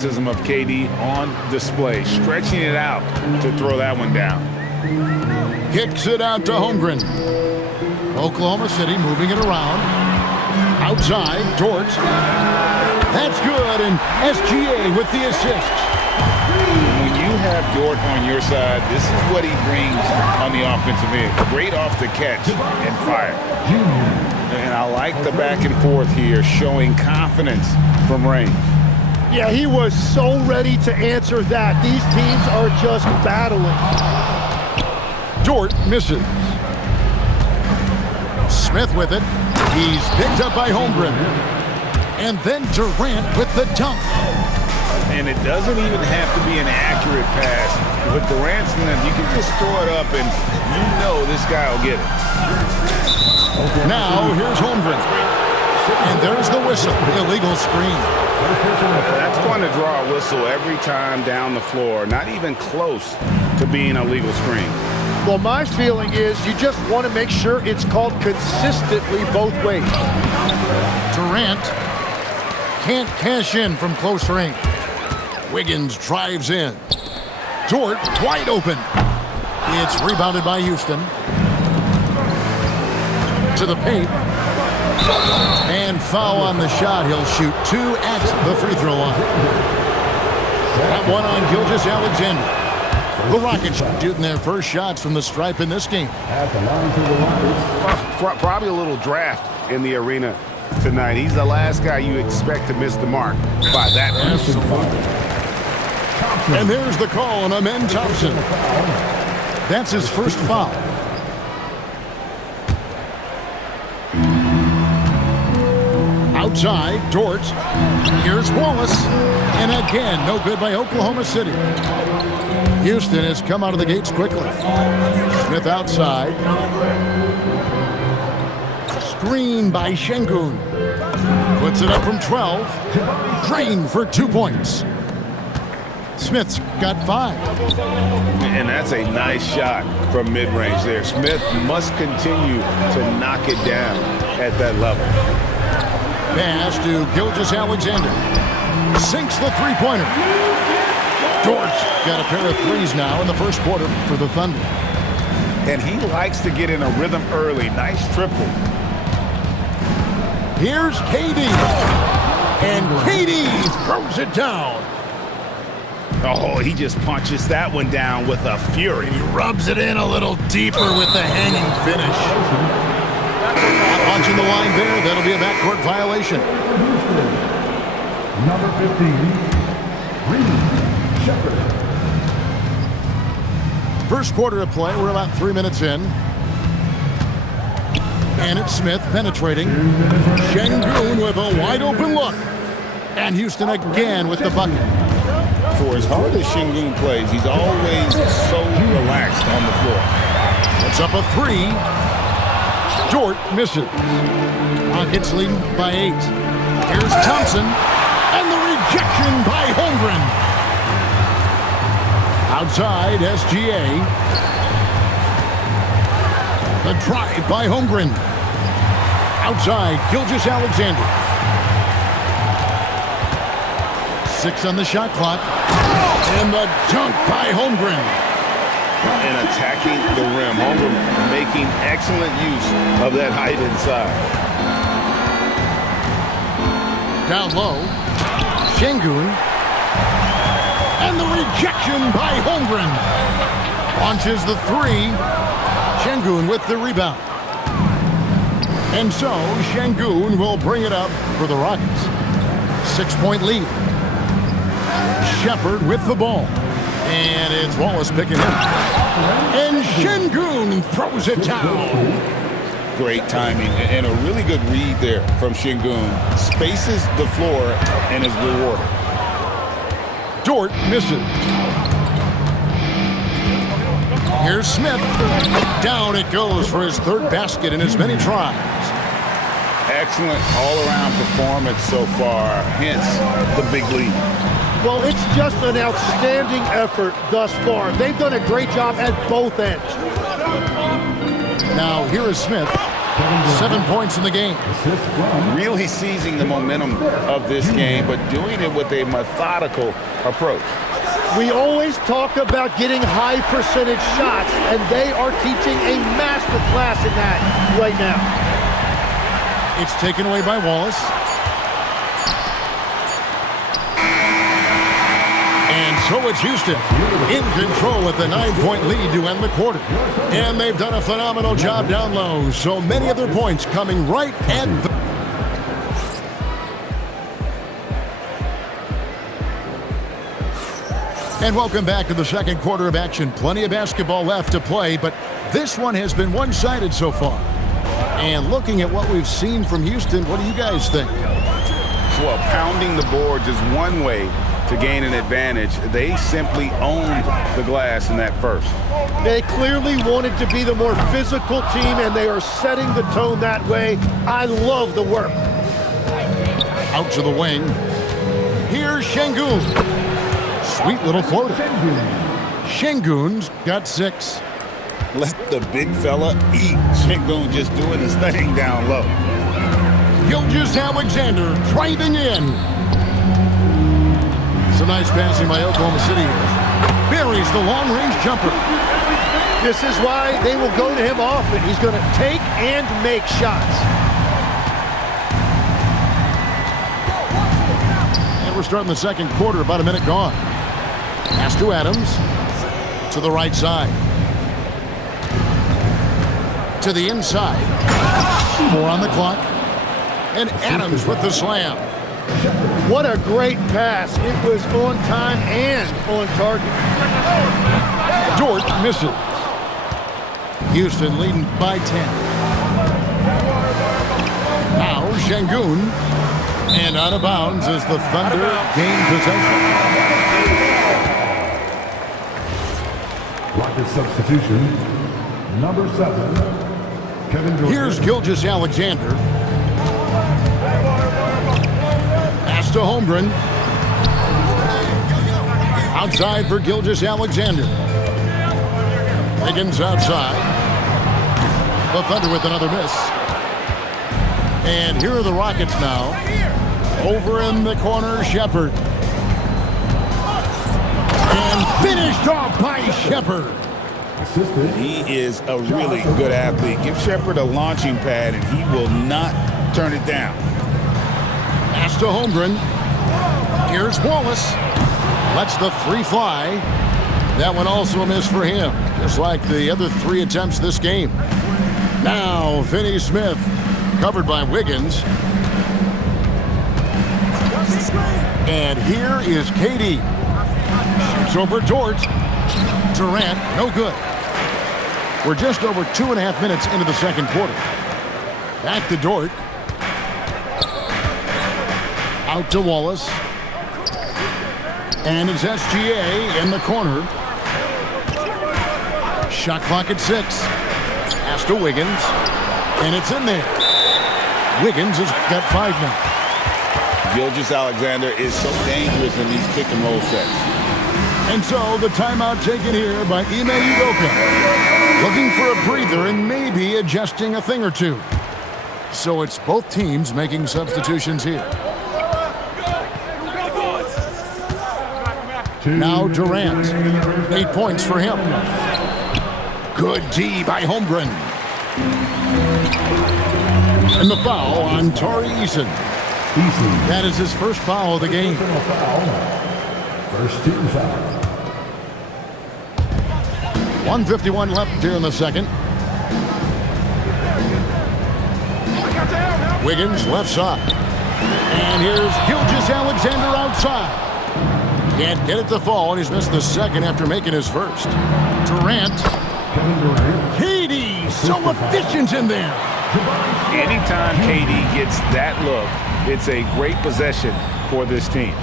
Of KD on display, stretching it out to throw that one down. Kicks it out to Holmgren. Oklahoma City moving it around. Outside, Dort. That's good, and SGA with the assist. When you have Dort on your side, this is what he brings on the offensive end. Great off the catch and fire. And I like the back and forth here, showing confidence from range. Yeah, he was so ready to answer that. These teams are just battling. Dort misses. Smith with it. He's picked up by Holmgren. And then Durant with the dunk. And it doesn't even have to be an accurate pass. With Durant's length, you can just throw it up and you know this guy will get it. Now here's Holmgren. And there's the whistle. Illegal screen. That's going to draw a whistle every time down the floor. Not even close to being a legal screen. Well, my feeling is you just want to make sure it's called consistently both ways. Durant can't cash in from close range. Wiggins drives in. Dort wide open. It's rebounded by Houston. To the paint. And foul on the shot. He'll shoot 2 at the free throw line. That one on Gilgeous-Alexander. The Rockets shooting their first shots from the stripe in this game. Probably a little draft in the arena tonight. He's the last guy you expect to miss the mark by that much. And there's the call on Amen Thompson. That's his first foul. Outside, Dort. Here's Wallace. And again, no good by Oklahoma City. Houston has come out of the gates quickly. Smith outside. Screen by Şengün. Puts it up from 12. Drain for 2 points. Smith's got 5. And that's a nice shot from mid-range there. Smith must continue to knock it down at that level. Pass to Gilgeous-Alexander. Sinks the three-pointer. Dort's got a pair of threes now in the first quarter for the Thunder. And he likes to get in a rhythm early. Nice triple. Here's KD. And KD throws it down. Oh, he just punches that one down with a fury. He rubs it in a little deeper with the hanging finish. Not launching the line there. That'll be a backcourt violation. Number 15, Reed Sheppard. First quarter of play. We're about 3 minutes in. And it's Smith penetrating. Şengün with a wide open look. And Houston again with the bucket. For as hard as Şengün plays, he's always so relaxed on the floor. Puts up a 3. Dort misses. Rockets leading by 8. Here's Thompson. And the rejection by Holmgren. Outside, SGA. The drive by Holmgren. Outside, Gilgeous-Alexander. 6 on the shot clock. And the dunk by Holmgren. And attacking the rim. Holmgren making excellent use of that height inside. Down low. Şengün. And the rejection by Holmgren. Launches the 3. Şengün with the rebound. And so Şengün will bring it up for the Rockets. 6-point lead. Sheppard with the ball. And it's Wallace picking it up. And Şengün throws it down. Great timing and a really good read there from Şengün. Spaces the floor and is rewarded. Dort misses. Here's Smith. Down it goes for his third basket in as many tries. Excellent all-around performance so far, hence the big lead. Well, it's just an outstanding effort thus far. They've done a great job at both ends. Now, here is Smith. 7 points in the game. Assist from Really seizing the momentum of this game, but doing it with a methodical approach. We always talk about getting high percentage shots, and they are teaching a master class in that right now. It's taken away by Wallace. And so it's Houston in control with the 9-point lead to end the quarter. And they've done a phenomenal job down low. So many of their points coming right at the... And welcome back to the second quarter of action. Plenty of basketball left to play, but this one has been one-sided so far. And looking at what we've seen from Houston, what do you guys think? Well, pounding the boards is one way to gain an advantage. They simply owned the glass in that first. They clearly wanted to be the more physical team, and they are setting the tone that way. I love the work. Out to the wing. Here's Şengün. Sweet little floater. Şengün's got 6. Let the big fella eat. Şengün just doing his thing down low. Gilgeous-Alexander driving in. It's a nice passing by Oklahoma City here. Buries the long-range jumper. This is why they will go to him often. He's going to take and make shots. And we're starting the second quarter, about a minute gone. Pass to Adams. To the right side. To the inside. 4 on the clock. And Adams with the slam. What a great pass. It was on time and on target. Dort misses. Houston leading by 10. Now Şengün. And out of bounds as the Thunder gain possession. Rocket substitution. Number 7, Kevin Durant. Here's Gilgeous-Alexander. Pass to Holmgren. Outside for Gilgeous-Alexander. Wiggins outside. The Thunder with another miss. And here are the Rockets now. Over in the corner, Shepherd. And finished off by Shepherd. Assisted. He is a really good athlete. Give Shepherd a launching pad, and he will not turn it down. Pass to Holmgren. Here's Wallace. Lets the 3 fly. That one also a miss for him, just like the other 3 attempts this game. Now, Finney Smith, covered by Wiggins. And here is KD. Shoots over Dort. Durant, no good. We're just over 2.5 minutes into the second quarter. Back to Dort. Out to Wallace. And it's SGA in the corner. Shot clock at 6. Pass to Wiggins. And it's in there. Wiggins has got 5 now. Gilgeous-Alexander is so dangerous in these pick and roll sets. And so the timeout taken here by Ime Udoka. Looking for a breather and maybe adjusting a thing or two. So it's both teams making substitutions here. Now Durant. 8 points for him. Good D by Holmgren. And the foul on Tari Eason. That is his first foul of the game. First team foul. 1:51 left here in the second. Wiggins left side. And here's Gilgeous-Alexander outside. Can't get it to fall, and he's missed the second after making his first. Durant. Kevin Durant. KD, so efficient in there. Anytime KD gets that look, it's a great possession for this team.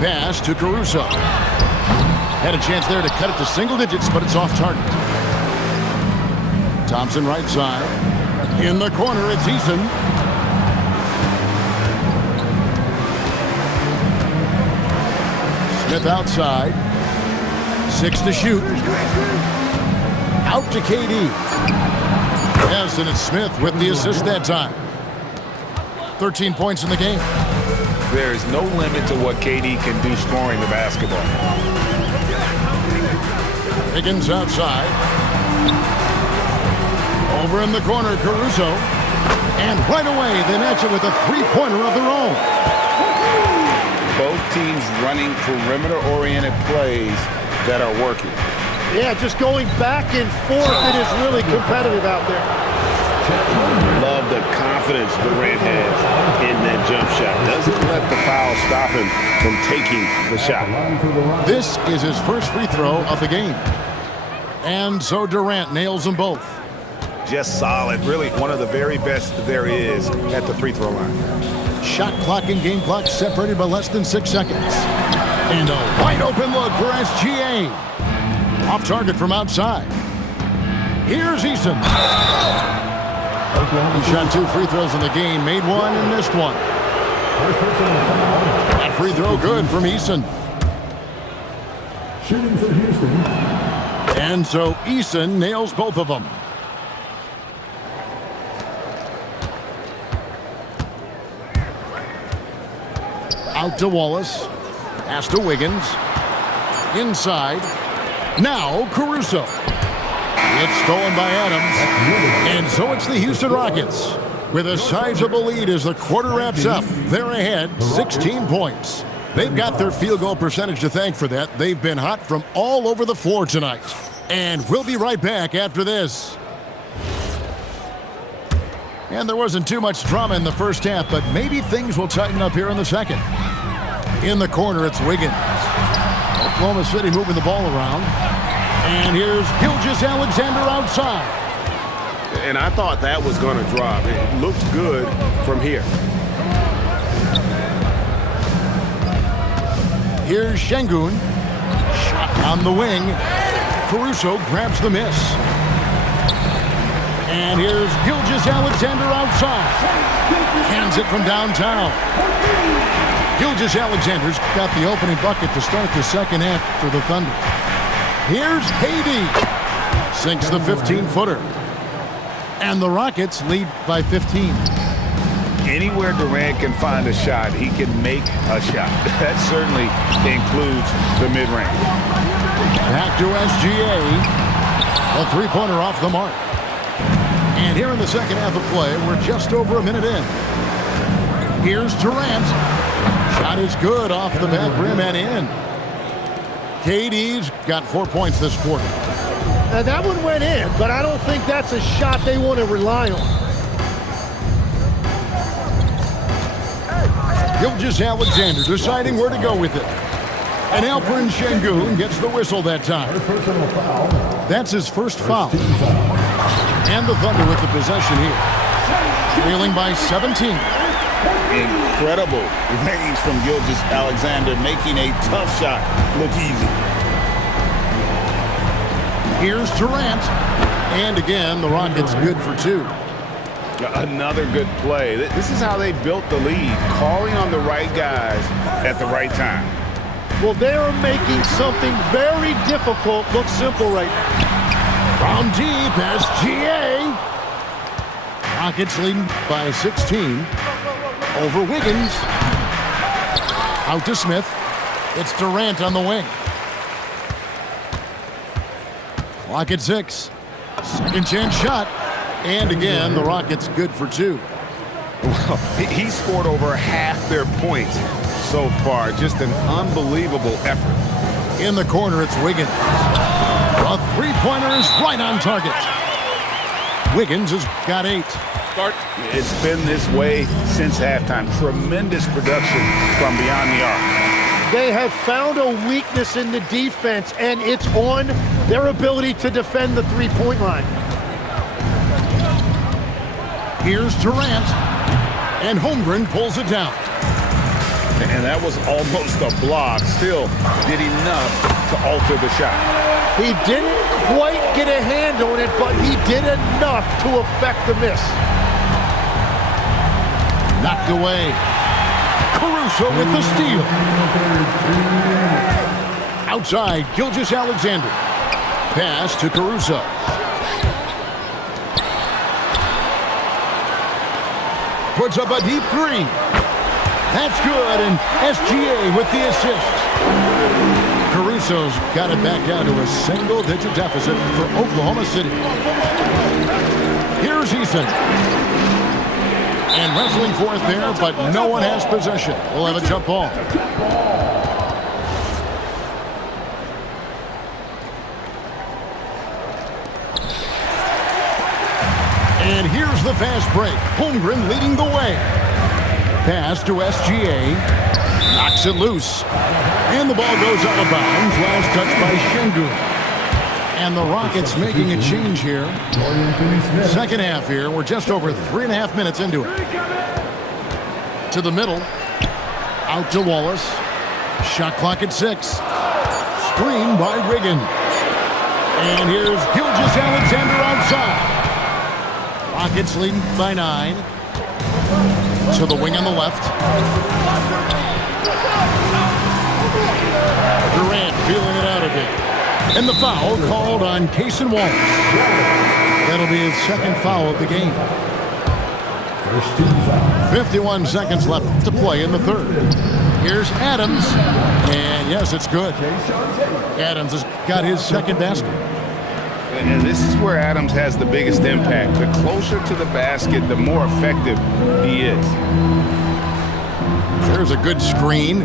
Pass to Caruso. Had a chance there to cut it to single digits, but it's off target. Thompson right side. In the corner, it's Eason. Smith outside. 6 to shoot. Out to KD. Yes, and it's Smith with the assist that time. 13 points in the game. There is no limit to what KD can do scoring the basketball. Higgins outside. Over in the corner, Caruso. And right away, they match it with a three-pointer of their own. Both teams running perimeter-oriented plays that are working. Yeah, just going back and forth. It is really competitive out there. Love the confidence Durant has in that jump shot. Doesn't let the foul stop him from taking the shot. This is his first free throw of the game. And so Durant nails them both. Just solid. Really one of the very best there is at the free throw line. Shot clock and game clock separated by less than 6 seconds. And a wide open look for SGA. Off target from outside. Here's Eason. He shot 2 free throws in the game, made 1 and missed 1. That free throw good from Eason. Shooting for Houston. And so Eason nails both of them. Out to Wallace. Pass to Wiggins. Inside. Now Caruso. It's stolen by Adams. And so it's the Houston Rockets. With a sizable lead as the quarter wraps up. They're ahead 16 points. They've got their field goal percentage to thank for that. They've been hot from all over the floor tonight. And we'll be right back after this. And there wasn't too much drama in the first half, but maybe things will tighten up here in the second. In the corner, it's Wiggins. Oklahoma City moving the ball around. And here's Gilgeous-Alexander outside. And I thought that was going to drop. It looked good from here. Here's Şengün. Shot on the wing. Caruso grabs the miss. And here's Gilgeous-Alexander outside. Hands it from downtown. Gilgeous-Alexander's got the opening bucket to start the second half for the Thunder. Here's KD. Sinks the 15-footer. And the Rockets lead by 15. Anywhere Durant can find a shot, he can make a shot. That certainly includes the mid-range. Back to SGA. A three-pointer off the mark. And here in the second half of play, we're just over a minute in. Here's Durant. Shot is good off the back rim and in. KD's got 4 points this quarter. Now that one went in, but I don't think that's a shot they want to rely on. Gilgeous-Alexander deciding where to go with it. And Alperen Şengün gets the whistle that time. Personal foul. That's his first foul. And the Thunder with the possession here. Trailing by 17. Incredible range from Gilgeous-Alexander, making a tough shot look easy. Here's Durant. And again, the Rockets good for 2. Another good play. This is how they built the lead, calling on the right guys at the right time. Well, they are making something very difficult look simple right now. From deep, SGA. Rockets leading by 16. Over Wiggins. Out to Smith. It's Durant on the wing. Clock at 6. Second chance shot. And again, the Rockets good for 2. Well, he scored over half their points so far. Just an unbelievable effort. In the corner, it's Wiggins. A three-pointer is right on target. Wiggins has got 8. It's been this way since halftime. Tremendous production from beyond the arc. They have found a weakness in the defense, and it's on their ability to defend the three-point line. Here's Durant. And Holmgren pulls it down. And that was almost a block. Still did enough to alter the shot. He didn't quite get a hand on it, but he did enough to affect the miss. Knocked away. Caruso with the steal. Outside, Gilgeous-Alexander. Pass to Caruso. puts up a deep three. That's good, and SGA with the assist. Caruso's got it back down to a single-digit deficit for Oklahoma City. Here's Eason. And wrestling for it there, but no one has possession. We'll have a jump ball. And here's the fast break. Holmgren leading the way. Pass to SGA. Knocks it loose. And the ball goes out of bounds. Last touch by Şengün. And the Rockets making a change here. Second half here. We're just over 3.5 minutes into it. To the middle. Out to Wallace. Shot clock at 6. Screen by Wiggins. And here's Gilgeous-Alexander outside. Rockets leading by 9. To the wing on the left. Durant feeling it out a bit. And the foul called on Cason Wallace. That'll be his second foul of the game. 51 seconds left to play in the third. Here's Adams. And yes, it's good. Adams has got his second basket. And this is where Adams has the biggest impact. The closer to the basket, the more effective he is. There's a good screen.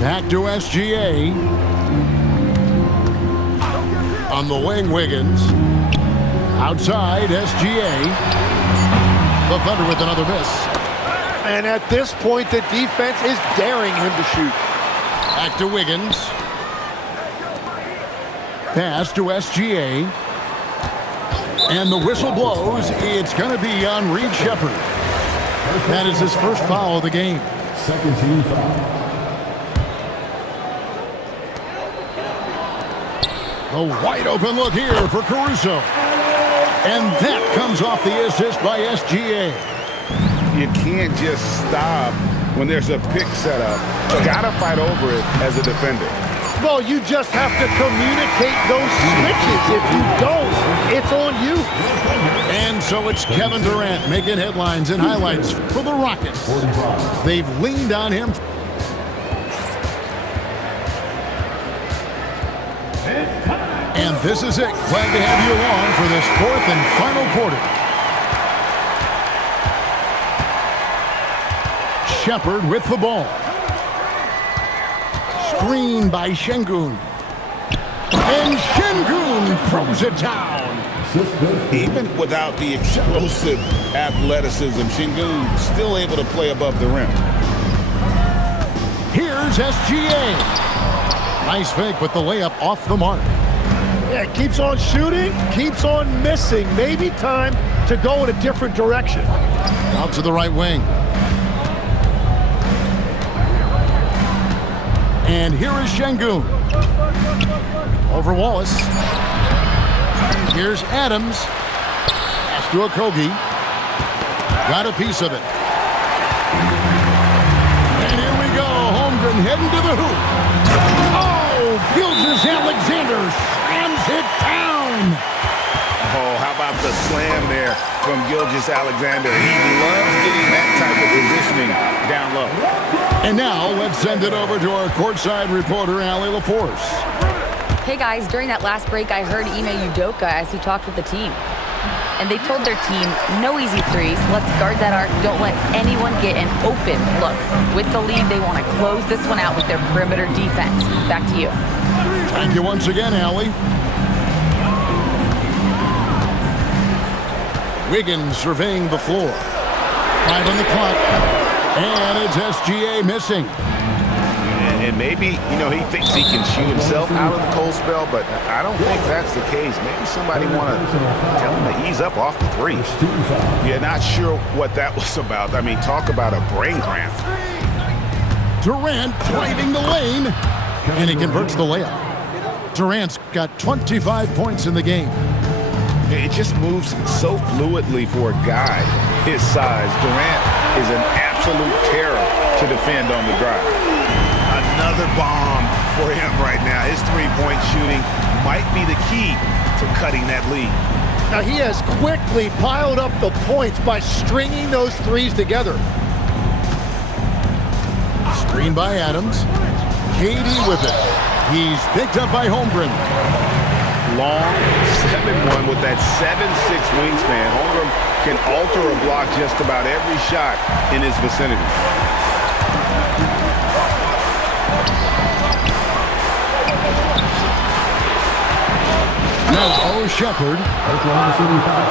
Back to SGA. On the wing, Wiggins. Outside, SGA. The Thunder with another miss. And at this point, the defense is daring him to shoot. Back to Wiggins. Pass to SGA. And the whistle blows. It's going to be on Reed Sheppard. That is his first foul of the game. Second team foul. The wide open look here for Caruso. And that comes off the assist by SGA. You can't just stop when there's a pick set up. You gotta fight over it as a defender. Well, you just have to communicate those switches. If you don't, it's on you. And so it's Kevin Durant making headlines and highlights for the Rockets. They've leaned on him. And this is it. Glad to have you along for this fourth and final quarter. Sheppard with the ball. Screen by Şengün. And Şengün throws it down. Even without the explosive athleticism, Şengün still able to play above the rim. Here's SGA. Nice fake, but the layup off the mark. Yeah, keeps on shooting, keeps on missing. Maybe time to go in a different direction. Out to the right wing. And here is Şengün. Over Wallace. Here's Adams. Pass to Okogie. Got a piece of it. And here we go. Holmgren heading to the hoop. Oh, Gilgeous-Alexander slams it down. Oh, how about the slam there from Gilgeous-Alexander? He loves getting that type of positioning down low. And now let's send it over to our courtside reporter, Allie LaForce. Hey guys, during that last break, I heard Ime Udoka as he talked with the team. And they told their team, no easy threes, let's guard that arc, don't let anyone get an open look. With the lead, they want to close this one out with their perimeter defense. Back to you. Thank you once again, Allie. Wiggins surveying the floor. 5 on the clock. And it's SGA missing. And maybe, he thinks he can shoot himself out of the cold spell, but I don't think that's the case. Maybe somebody want to tell him to ease up off the three. Yeah, not sure what that was about. I mean, talk about a brain cramp. Durant driving the lane, and he converts the layup. Durant's got 25 points in the game. It just moves so fluidly for a guy his size. Durant is an absolute terror to defend on the drive. Another bomb for him right now. His three-point shooting might be the key to cutting that lead. Now, he has quickly piled up the points by stringing those threes together. Screen by Adams. Katie with it. He's picked up by Holmgren. Long 7-1 with that 7'6" wingspan. Holmgren can alter a block just about every shot in his vicinity. Now Shepard. Oklahoma City foul.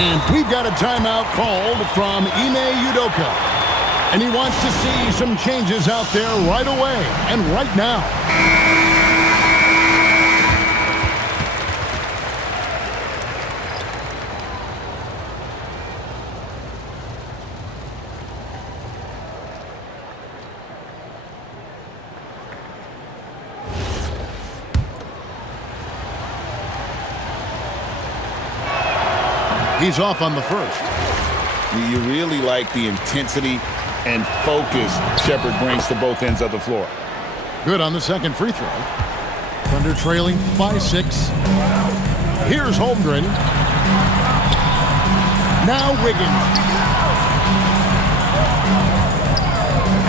And we've got a timeout called from Ime Udoka. And he wants to see some changes out there right away and right now. He's off on the first. You really like the intensity and focus Shepard brings to both ends of the floor. Good on the second free throw. Thunder trailing by 6. Here's Holmgren. Now Wiggins.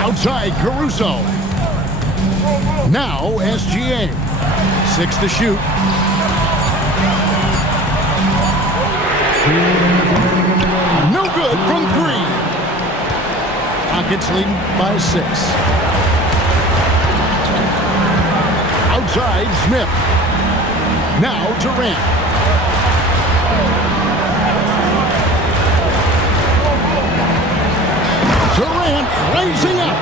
Outside Caruso. Now SGA. 6 to shoot. No good from 3. Rockets leading by 6. Outside Smith. Now Durant. Durant raising up.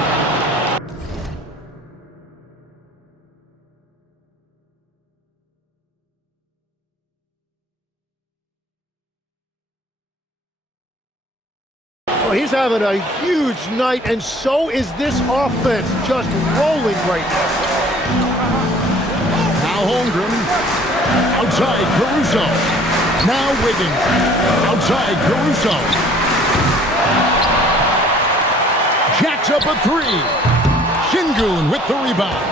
Well, he's having a huge night, and so is this offense, just rolling right now. Now Holmgren. Outside Caruso. Now Wiggins. Outside Caruso. Jacks up a 3. Şengün with the rebound.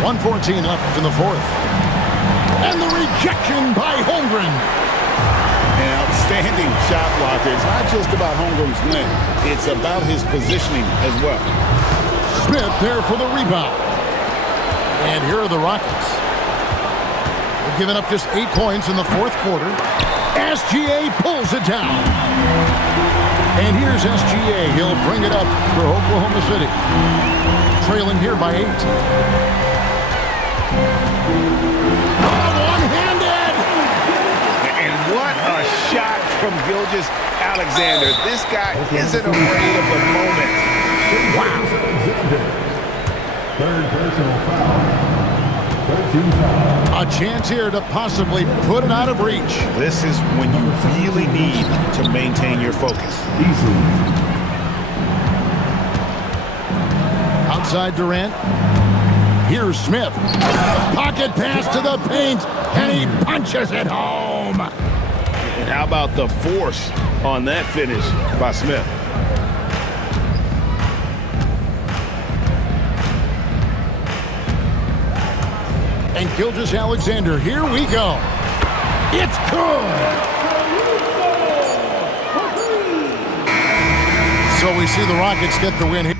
.114 left in the fourth. And the rejection by Holmgren. An outstanding shot blocker. It's not just about Holmgren's length. It's about his positioning as well. Smith there for the rebound. And here are the Rockets. They've given up just 8 points in the fourth quarter. SGA pulls it down. And here's SGA. He'll bring it up for Oklahoma City. Trailing here by 8. One-handed! And what a shot from Gilgeous-Alexander. This guy isn't afraid of the moment. Wow. Third personal foul. 13 foul. A chance here to possibly put it out of reach. This is when you really need to maintain your focus. Easy. Outside Durant. Here's Smith. Pocket pass to the paint, and he punches it home. And how about the force on that finish by Smith? And Gilgeous-Alexander, here we go. It's good. So we see the Rockets get the win here.